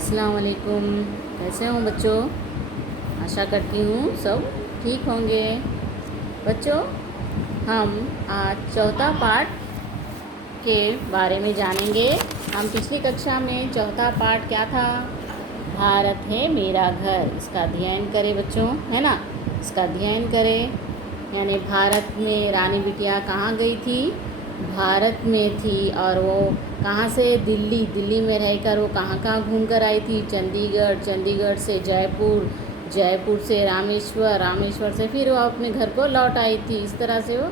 अस्सलाम वालेकुम। कैसे हो बच्चों? आशा करती हूँ सब ठीक होंगे। बच्चों, हम आज चौथा पाठ के बारे में जानेंगे। हम पिछली कक्षा में चौथा पाठ क्या था? भारत है मेरा घर। इसका अध्ययन करें बच्चों, है ना? इसका अध्ययन करें। यानी भारत में रानी बिटिया कहाँ गई थी? भारत में थी। और वो कहाँ से? दिल्ली में रहकर वो कहाँ घूम कर आई थी? चंडीगढ़ से जयपुर से रामेश्वर से फिर वो अपने घर को लौट आई थी। इस तरह से वो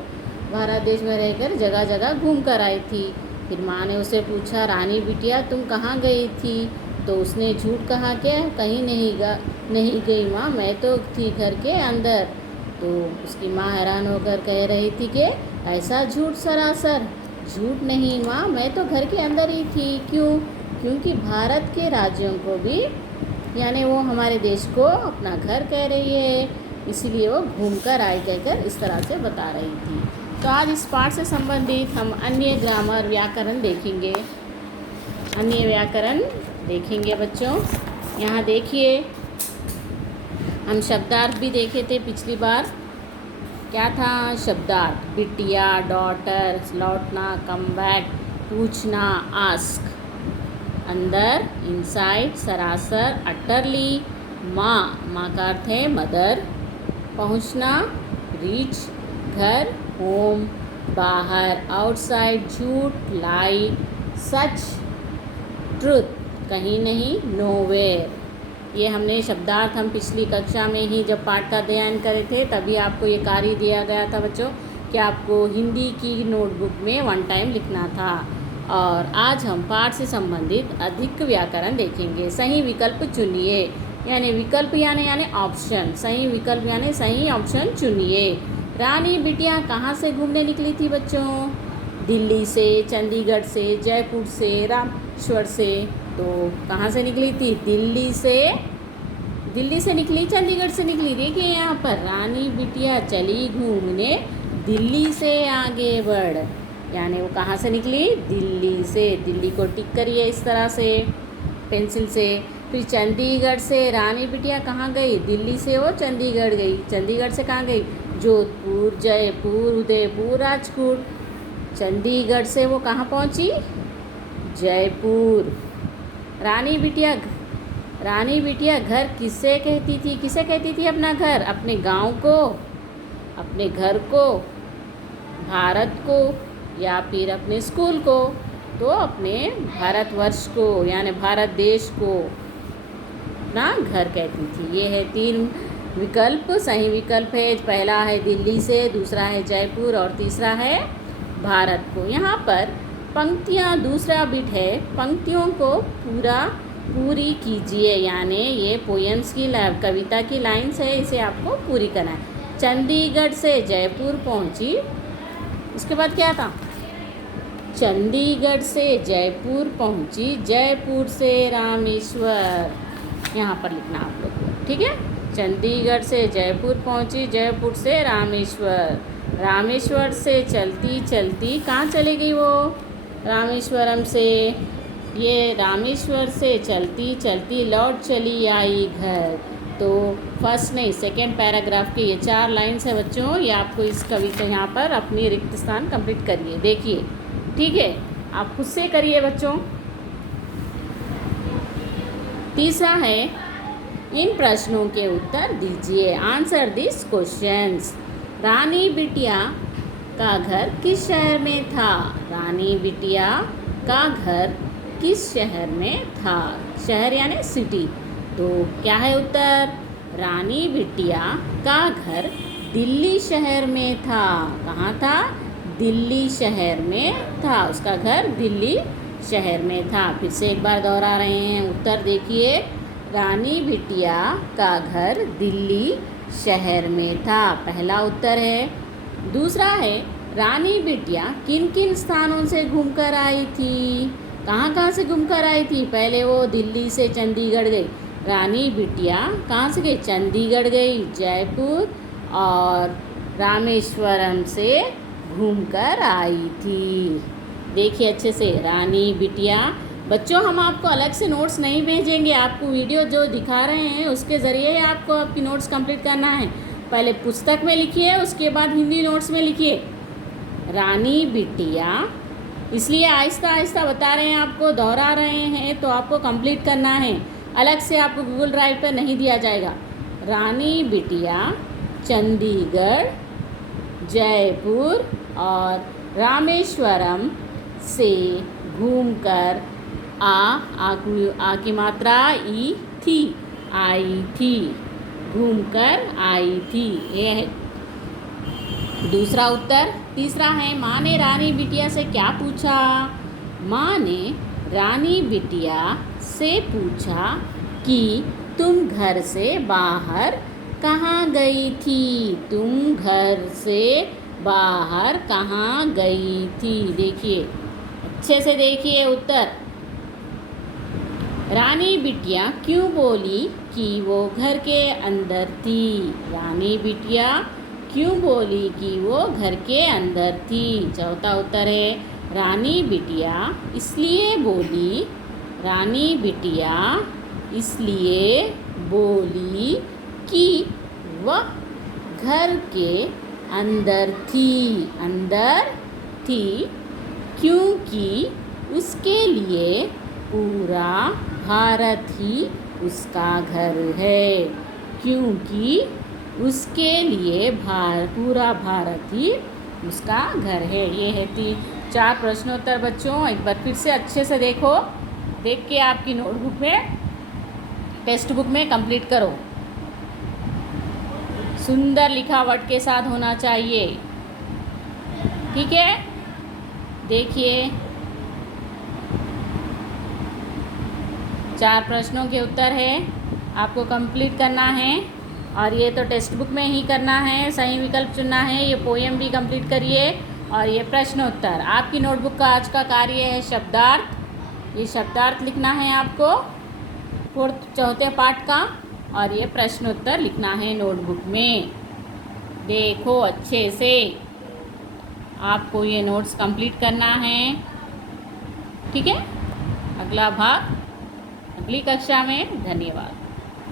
भारत देश में रहकर जगह जगह घूम कर आई थी। फिर माँ ने उसे पूछा, रानी बिटिया तुम कहाँ गई थी? तो उसने झूठ कहा, क्या कहीं नहीं गई माँ, मैं तो थी घर के अंदर। तो उसकी माँ हैरान होकर कह रही थी कि ऐसा झूठ, सरासर झूठ नहीं माँ, मैं तो घर के अंदर ही थी। क्यों? क्योंकि भारत के राज्यों को भी, यानी वो हमारे देश को अपना घर कह रही है, इसलिए वो घूमकर आई कहकर इस तरह से बता रही थी। तो आज इस पाठ से संबंधित हम अन्य ग्रामर व्याकरण देखेंगे बच्चों। यहाँ देखिए, हम शब्दार्थ भी देखे थे पिछली बार। क्या था शब्दार्थ? बिटिया, डॉटर, लौटना, कम बैक, पूछना, आस्क, अंदर, इनसाइड, सरासर, अटरली, माँ का अर्थ है मदर, पहुँचना, रीच, घर, होम, बाहर, आउटसाइड, झूठ, लाई, सच, ट्रुथ, कहीं नहीं, नोवेयर। ये हमने शब्दार्थ हम पिछली कक्षा में ही जब पाठ का अध्ययन करे थे तभी आपको ये कार्य दिया गया था बच्चों कि आपको हिंदी की नोटबुक में 1 टाइम लिखना था। और आज हम पाठ से संबंधित अधिक व्याकरण देखेंगे। सही विकल्प चुनिए, यानी विकल्प यानी ऑप्शन, सही विकल्प यानी सही ऑप्शन चुनिए। रानी बिटिया कहाँ से घूमने निकली थी बच्चों? दिल्ली से, चंडीगढ़ से, जयपुर से, रामेश्वर से। तो कहाँ से निकली थी? दिल्ली से निकली, चंडीगढ़ से निकली। देखिए यहाँ पर रानी बिटिया चली घूमने, दिल्ली से आगे बढ़, यानी वो कहाँ से निकली? दिल्ली से। दिल्ली को टिक करिए इस तरह से पेंसिल से। फिर चंडीगढ़ से रानी बिटिया कहाँ गई? दिल्ली से वो चंडीगढ़ गई। चंडीगढ़ से कहाँ गई? जोधपुर, जयपुर, उदयपुर, राजकोट। चंडीगढ़ से वो कहाँ पहुँची? जयपुर। रानी बिटिया घर किसे कहती थी अपना घर? अपने गांव को, अपने घर को, भारत को, या फिर अपने स्कूल को? तो अपने भारतवर्ष को, यानी भारत देश को अपना घर कहती थी। ये है 3 विकल्प। सही विकल्प है, पहला है दिल्ली से, दूसरा है जयपुर और तीसरा है भारत को। यहाँ पर पंक्तियाँ, दूसरा बिट है, पंक्तियों को पूरी कीजिए, यानी ये पोएम्स की कविता की लाइन्स है, इसे आपको पूरी करना है। चंडीगढ़ से जयपुर पहुंची, उसके बाद क्या था? चंडीगढ़ से जयपुर पहुंची, जयपुर से रामेश्वर, यहाँ पर लिखना आप लोग को, ठीक है? चंडीगढ़ से जयपुर पहुंची, जयपुर से रामेश्वर, रामेश्वर से चलती चलती कहाँ चली गई वो? रामेश्वरम से। ये रामेश्वर से चलती चलती लौट चली आई घर। तो फर्स्ट नहीं, सेकेंड पैराग्राफ के ये 4 लाइन्स है बच्चों। ये आपको इस कविता यहाँ पर अपनी रिक्त स्थान कंप्लीट करिए, देखिए, ठीक है? आप खुद से करिए बच्चों। तीसरा है, इन प्रश्नों के उत्तर दीजिए, आंसर दिस क्वेश्चंस। रानी बिटिया का घर किस शहर में था? रानी बिटिया का घर किस शहर में था? शहर यानी सिटी। तो क्या है उत्तर? रानी बिटिया का घर दिल्ली शहर में था। कहाँ था? दिल्ली शहर में था, उसका घर दिल्ली शहर में था। फिर से एक बार दोहरा रहे हैं, उत्तर देखिए। रानी बिटिया का घर दिल्ली शहर में था, पहला उत्तर है। दूसरा है, रानी बिटिया किन किन स्थानों से घूमकर आई थी? कहाँ से घूमकर आई थी? पहले वो दिल्ली से चंडीगढ़ गई। रानी बिटिया कहाँ से गई? चंडीगढ़ गई, जयपुर और रामेश्वरम से घूमकर आई थी। देखिए अच्छे से, रानी बिटिया बच्चों हम आपको अलग से नोट्स नहीं भेजेंगे, आपको वीडियो जो दिखा रहे हैं उसके ज़रिए ही आपको आपकी नोट्स कंप्लीट करना है। पहले पुस्तक में लिखिए, उसके बाद हिंदी नोट्स में लिखिए। रानी बिटिया, इसलिए आहिस्ता आहिस्ता बता रहे हैं आपको, दोहरा रहे हैं तो आपको कंप्लीट करना है, अलग से आपको गूगल ड्राइव पर नहीं दिया जाएगा। रानी बिटिया चंडीगढ़, जयपुर और रामेश्वरम से घूमकर आ की मात्रा ई थी, आई थी, घूमकर आई थी। ये है दूसरा उत्तर। तीसरा है, माँ ने रानी बिटिया से क्या पूछा? माँ ने रानी बिटिया से पूछा कि तुम घर से बाहर कहाँ गई थी? तुम घर से बाहर कहाँ गई थी? देखिए, अच्छे से देखिए उत्तर। रानी बिटिया क्यों बोली कि वो घर के अंदर थी? रानी बिटिया क्यों बोली कि वो घर के अंदर थी? चौथा उत्तर है, रानी बिटिया इसलिए बोली, रानी बिटिया इसलिए बोली कि वह घर के अंदर थी क्योंकि उसके लिए पूरा भारत ही उसका घर है। क्योंकि उसके लिए पूरा भारत ही उसका घर है। ये है 4 प्रश्नोत्तर बच्चों। एक बार फिर से अच्छे से देखो, देख के आपकी नोटबुक में, टेक्स्ट बुक में कंप्लीट करो। सुंदर लिखावट के साथ होना चाहिए, ठीक है? देखिए, 4 प्रश्नों के उत्तर है, आपको कंप्लीट करना है और ये तो टेक्स्ट बुक में ही करना है, सही विकल्प चुनना है। ये पोएम भी कंप्लीट करिए और ये प्रश्नोत्तर। आपकी नोटबुक का आज का कार्य है शब्दार्थ। ये शब्दार्थ लिखना है आपको चौथे पाठ का, और ये प्रश्नोत्तर लिखना है नोटबुक में। देखो अच्छे से, आपको ये नोट्स कंप्लीट करना है, ठीक है? अगला भाग अगली कक्षा में। धन्यवाद।